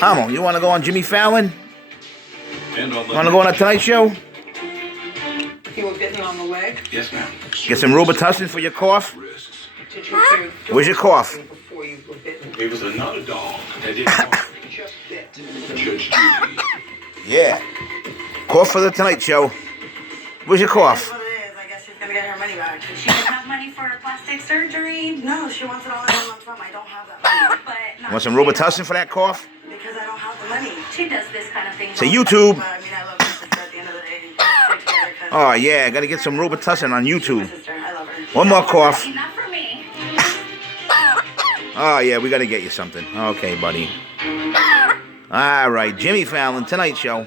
Homo, you want to go on Jimmy Fallon? Want to go on a Tonight Show? You were bitten on the leg? Yes, ma'am. Get some Robitussin for your cough? Did you hear Where's your cough? before you were bitten? It was another dog that didn't bark. Just bit. Judge Judy. Yeah. Cough for the Tonight Show. Where's your cough? That's what it is. I guess she's gonna get her money back. She doesn't have money for her plastic surgery. No, she wants it all in 1 lump sum. I don't have that money. But not Want some Robitussin for that cough? Because I don't have the money. She does this kind of thing. Say YouTube. But I mean, I love my sister at the end of the day. We have to stay together 'cause Oh, yeah. Gotta get some Robitussin on my YouTube. sister. I love her. One more cough. Not for me. Oh, yeah. We gotta get you something. Okay, buddy. All right. Jimmy Fallon, Tonight Show.